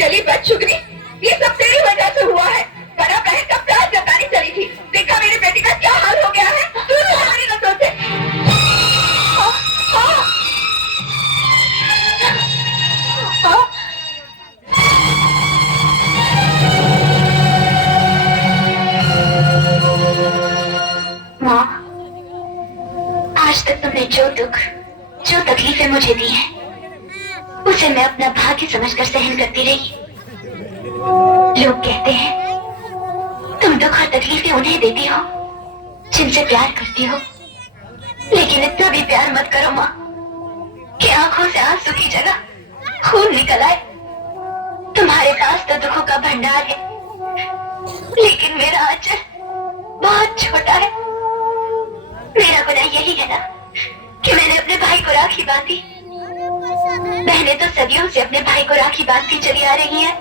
जली बदशुगनी, ये सब तेरी वजह से हुआ है। बड़ा बहन का प्यार जतानी चली थी, देखा मेरी बेटी का क्या हाल हो गया है। तू हमारी नजरों से माँ, आज तक तुमने जो दुख, जो तकलीफें मुझे दी हैं, उसे मैं अपना भाग्य समझकर सहन करती रही। लोग कहते हैं तुम दुख और तकलीफें उन्हें देती हो जिनसे प्यार करती हो, लेकिन इतना भी प्यार मत करो माँ कि आंखों से आंसू की जगह खून निकल आए। तुम्हारे पास तो दुखों का भंडार है, लेकिन मेरा आंचल बहुत छोटा है। मेरा गुनाह यही है ना कि मैंने अपने भाई को राखी बांधी। बहनें तो सदियों से अपने भाई को राखी बांधती चली आ रही हैं।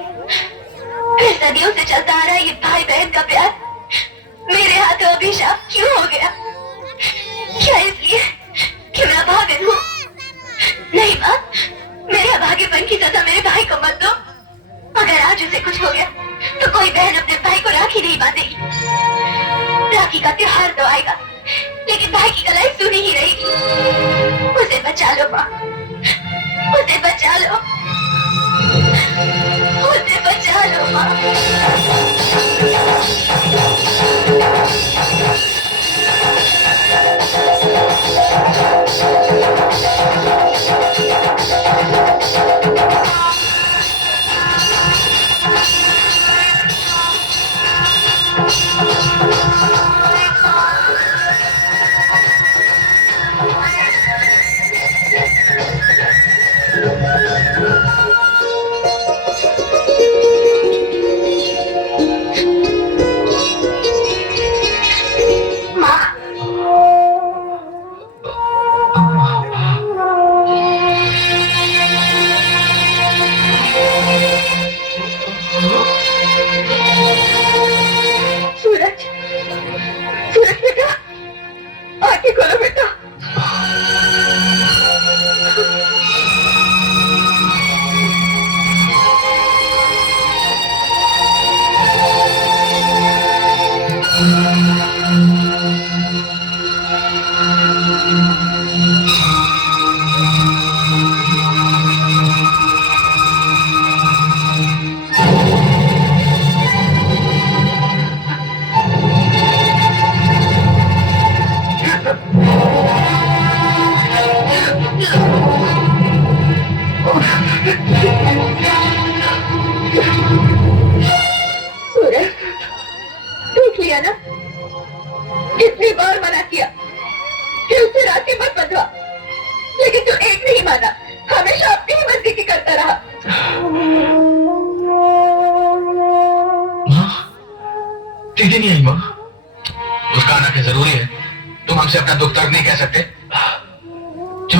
फिर सदियों से चलता आ रहा है ये भाई बहन का प्यार मेरे हाथों अभिशाप क्यों हो गया? क्या इसलिए कि मैं अभागन हूँ? नहीं माँ, मेरे अभागेपन की सजा मेरे भाई को मत दो। अगर आज उसे कुछ हो गया तो कोई बहन अपने भाई को राखी नहीं बांधेगी। राखी का त्योहार तो आएगा, लेकिन भाई की कलाई सुनी ही रहेगी। उसे बचा लो माँ, उसे बचा लो, उसे बचा लो माँ।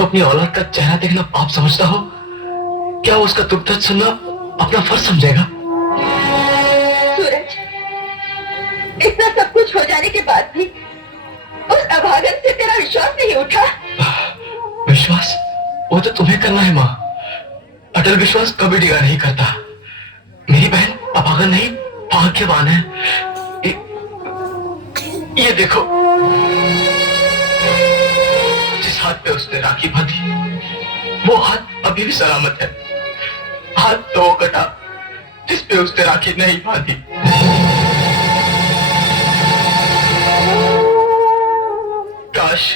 अपनी औलाद का चेहरा देखना पाप समझता हो, क्या उसका दुख दर्द सुनना अपना फर्ज समझेगा? सूरज, इतना सब कुछ हो जाने के बाद भी उस अभागन से तेरा विश्वास नहीं उठा? विश्वास वो तो तुम्हें करना है माँ। अटल विश्वास कभी डिगा नहीं करता। मेरी बहन अभागन नहीं, भाग्यवान है। ये देखो, हाथ पे उसने राखी बांधी, वो हाथ अभी भी सलामत है। हाथ तो वो कटा जिस पे उसने राखी नहीं बांधी। काश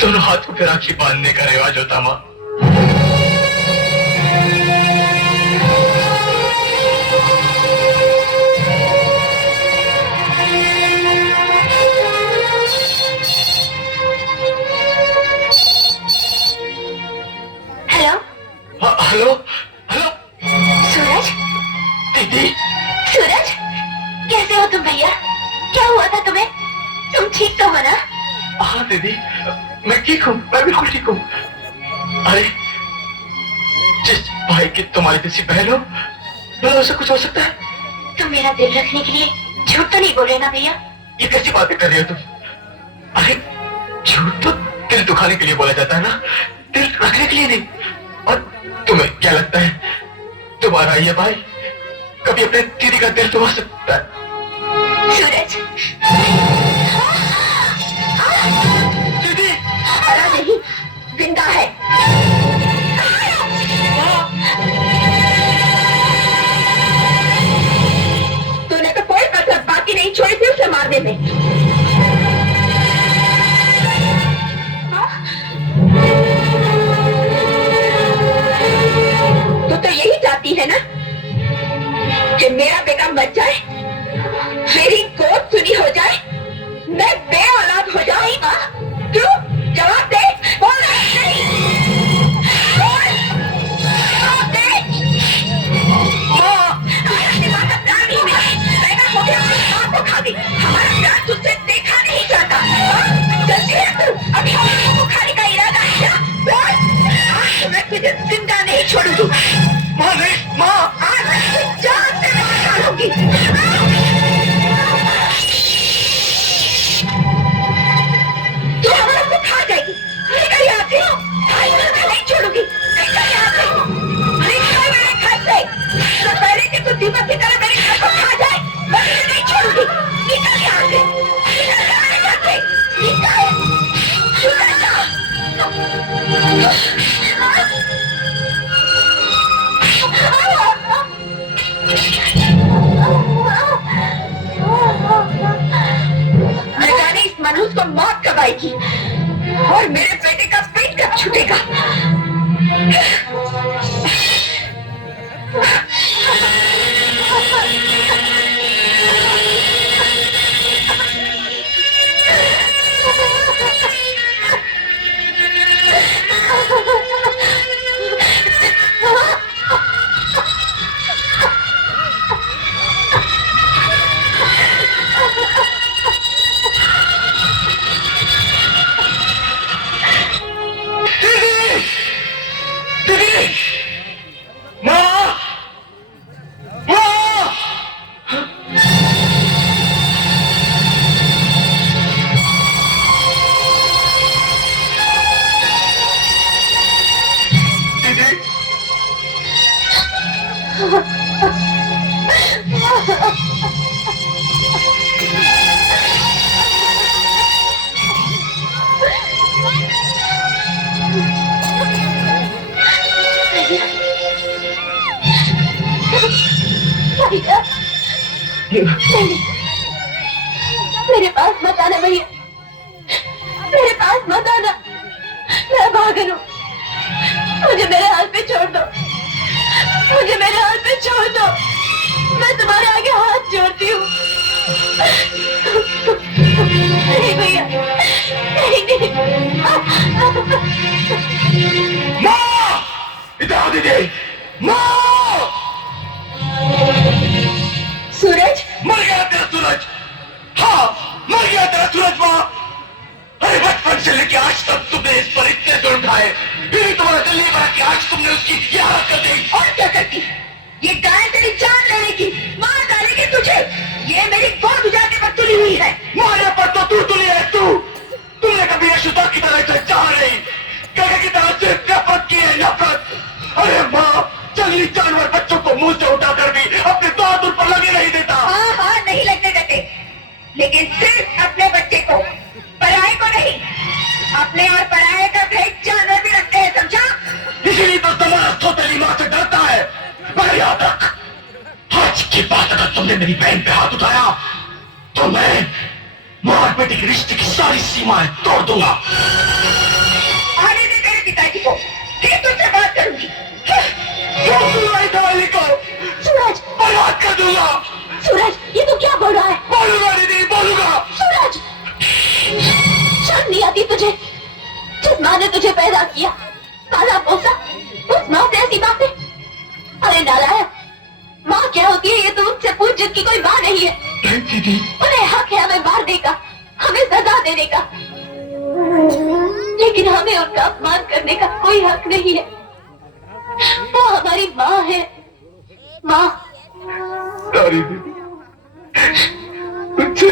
दोनों हाथों पे राखी बांधने का रिवाज होता माँ। हेलो हेलो, सूरज, दीदी। सूरज, कैसे हो तुम भैया? क्या हुआ था तुम्हें? तुम ठीक तो हो ना? हाँ दीदी, मैं ठीक हूँ, मैं बिल्कुल ठीक हूँ। अरे जिस भाई की तुम्हारी किसी बहन हो, भला उसे कुछ हो सकता है? तुम मेरा दिल रखने के लिए झूठ तो नहीं बोल रहे ना भैया? ये कैसी बातें कर रही हो तुम? अरे झूठ तो दिल दुखाने के लिए बोला जाता है ना, दिल रखने के लिए नहीं। और तुम्हें क्या लगता है दोबारा आइए भाई, कभी अपने दीदी का दिल दुआ सकता है। सूरज, दीदी मरा नहीं, जिंदा है। तूने तो कोई कसर बाकी नहीं छोड़ी थी उसे मारने में। तू तो यही चाहती है ना कि मेरा बेटा मर जाए, मेरी गोद सुनी हो जाए, मैं बेऔलाद हो जाऊं। क्यों? जवाब दे। बोल नहीं। बोल। जवाब दे। माँ का प्यार नहीं मिला, पैदा हो गया माँ को खा गई। हमारा प्यार तुझसे देखा नहीं जाता। जल्दी है तू, अभी हम को खाने का इरादा है क्या? बोल। आज तो मैं तुझे जिंदा नहीं छोड़ूंगी। माँ नहीं, माँ आज मैं तुझे जान से मार डालूंगी। तू हमारा को खा जाएगी। निकल यहाँ से। आज मैं नहीं छोड़ूंगी। निकल यहाँ से। निकल मेरे घर से। तो पहले कि तू दीपक की तरह मेरे घर को खा जाए, मैं तुझे नहीं छोड़ूंगी। निकल यहाँ से। निकल मेरे घर से। निकल। निकल जा। न जाने इस मनहूस को मौत कब आएगी और मेरे बेटे का पेट कब छूटेगा। मेरे पास मत आना भैया, मेरे पास मत आना। मैं पागल हूँ, मुझे मेरे हाल पे छोड़ दो, मुझे मेरे हाल पे छोड़ दो। मैं तुम्हारे आगे हाथ जोड़ती हूँ। नहीं भैया, नहीं नहीं। माँ! इधर आओ दीदी! माँ! सूरज, मर गया तेरा सूरज। हाँ, मर गया तेरा सूरज माँ। अरे बचपन से लेके आज तक तुमने इस पर इतने जुर्म ढाए, फिर भी तुम्हारा दिल नहीं भरा कि आज तुमने उसकी ये हालत कर दी। और क्या करती? ये गाय तेरी जान लेने की, मार डालेगी तुझे। ये मेरी गोद उजाड़ने पर तुली हुई है। मारे पर तो तू तुली है तू। तुमने कभी यशोदा की तरह इसे चाह नहीं, गगे की तरह सिर्फ नफरत की है, नफरत। अरे माँ, जंगली जानवर बच्चों को मुंह से उठाकर भी अपने दांत पर लगे नहीं देता। हाँ हाँ, नहीं लगने देते, लेकिन सिर्फ अपने बच्चे को, पराये को नहीं। अपने और पराये का भेद जानवर भी रखते हैं, समझा? इसीलिए तो तुम्हारा सोतेली माँ से डरता है। पर याद रख, आज की बात अगर तुमने मेरी बहन पे हाथ उठाया तो मैं माँ और बेटे के रिश्ते की सारी सीमाएं तोड़ दूंगा। आने दे तेरे पिताजी को, फिर तुझसे बात करूंगी। को सूरज, बर्बाद कर दूंगा। सूरज, ये तू क्या बोल रहा है? बोलूंगा दीदी, बोलूंगा। सूरज, शर्म नहीं आती तुझे? जिस माँ ने तुझे पैदा किया, पाला पोसा, उस माँ से ऐसी बातें? अरे नालायक, माँ क्या होती है ये तो मुझसे पूछ, जिसकी कोई माँ नहीं है। नहीं दीदी, उन्हें हक है हमें मारने का, हमें सजा देने का, लेकिन हमें उनका अपमान करने का कोई हक नहीं है। वो हमारी माँ है, माँ। सॉरी दीदी, मुझसे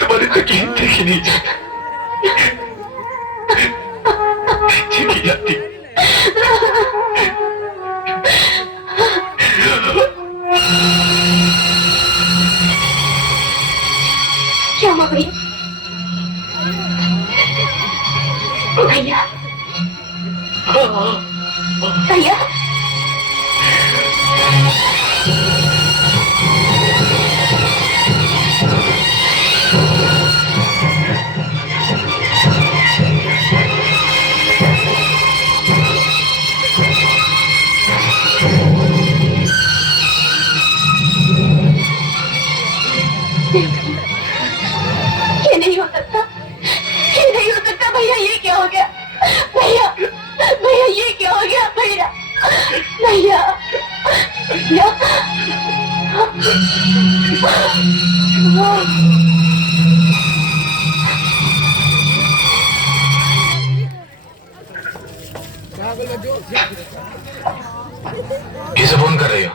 तुम्हारी तकलीफ देखी नहीं जाती, देखी नहीं जाती। क्या हुआ भैया? भैया भैया ये नहीं हो सकता, ये नहीं हो सकता भैया। ये क्या हो गया भैया? भैया ये क्या हो गया भैया? भैया भैया किसे फोन कर रही हो?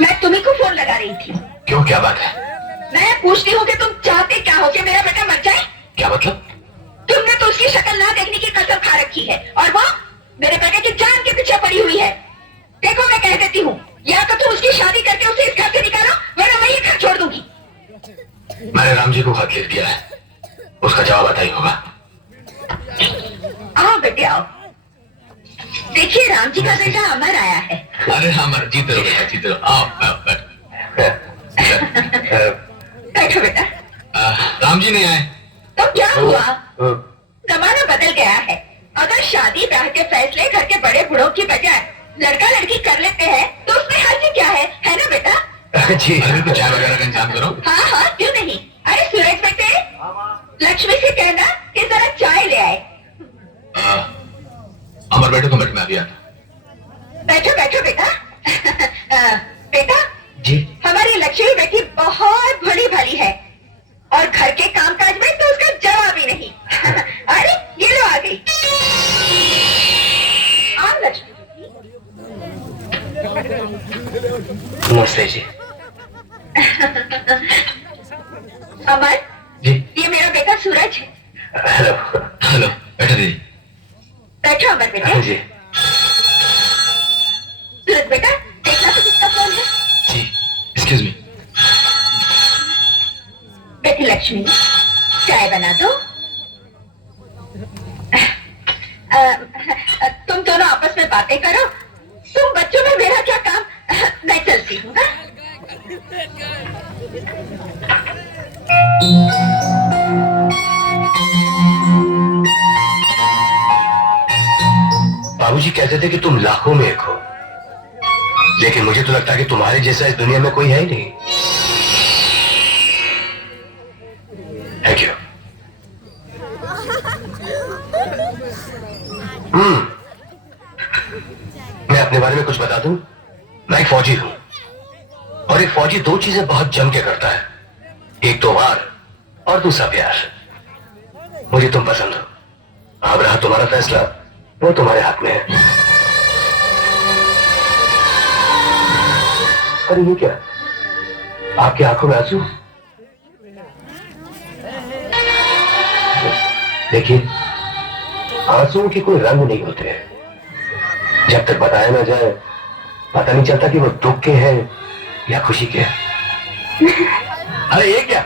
मैं तुम्ही को फोन लगा रही थी। क्यों, क्या बात है? मैं पूछती हूँ कि तुम चाहते क्या हो कि मेरा बेटा मर जाए? क्या मतलब? तुमने तो उसकी शक्ल ना देखने की कसम खा रखी है और वो मेरे बेटे की जान के पीछे पड़ी हुई है। देखो मैं कह देती हूँ, या तो तुम उसकी शादी करके उसे इस घर से निकालो, वरना मैं ये घर छोड़ दूंगी। मैंने राम जी को खत लिख दिया है, उसका जवाब आता ही होगा। आओ बेटे आओ, देखिए राम जी का बेटा अमर आया है। अरे अमर, जीते रहो बेटा, जीते रहो। आओ आओ, बैठो बेटा। राम जी नहीं आए तो क्या हुआ? जमाना बदल गया है। अगर शादी ब्याह के फैसले घर के बड़े बूढ़ों की बजाय लड़का लड़की कर लेते हैं तो उसमें हर्ज क्या है ना बेटा? जी, अरे तो चाय वगैरह का इंतजाम करो। हाँ हाँ, क्यों नहीं। अरे सूरज बेटे, लक्ष्मी से कहना कि जरा चाय ले आए। अमर बैठो, तुम बैठो, मैं अभी आता। बैठो बैठो बेटा। बेटा जी, हमारी लक्ष्मी बेटी बहुत भली भाली है और घर के कामकाज में तो उसका जवाब ही नहीं। अरे ये लो आ गई। आओ लक्ष्मी बेटी। नमस्ते जी। अमर जी, ये मेरा बेटा सूरज है। हेलो हेलो, बैठो दीदी। बैठो अमर बेटा। हाँ जी। सूरज बेटा देखना तो किसका फोन है। जी, एक्सक्यूज मी। बेटी लक्ष्मी चाय बना दो। तुम दोनों आपस में बातें करो, तुम बच्चों में मेरा क्या काम। मैं चलती हूँ। बाबूजी कहते थे कि तुम लाखों में एक हो, लेकिन मुझे तो लगता है कि तुम्हारे जैसा इस दुनिया में कोई है ही नहीं। Thank you. मैं अपने बारे में कुछ बता दूं? मैं एक फौजी हूं और एक फौजी दो चीजें बहुत जम के करता है, एक तो वार और दूसरा प्यार। मुझे तुम पसंद हो। अब रहा तुम्हारा फैसला, वो तुम्हारे हाथ में है। अरे ये क्या, आपकी आंखों में आंसू? देखिए, आंसुओं के कोई रंग नहीं होते। जब तक बताया ना जाए पता नहीं चलता कि वो दुख के हैं या खुशी के हैं। अरे ये क्या,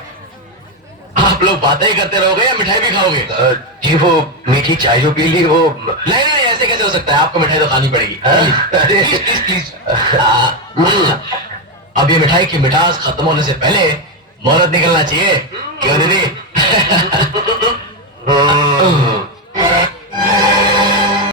आप लोग बातें ही करते रहोगे या मिठाई भी खाओगे? जी वो मीठी चाय जो पी ली वो। नहीं नहीं, ऐसे कैसे हो सकता है, आपको मिठाई तो खानी पड़ेगी। Please please please. अब ये मिठाई की मिठास खत्म होने से पहले मुहूर्त निकलना चाहिए, क्यों दीदी?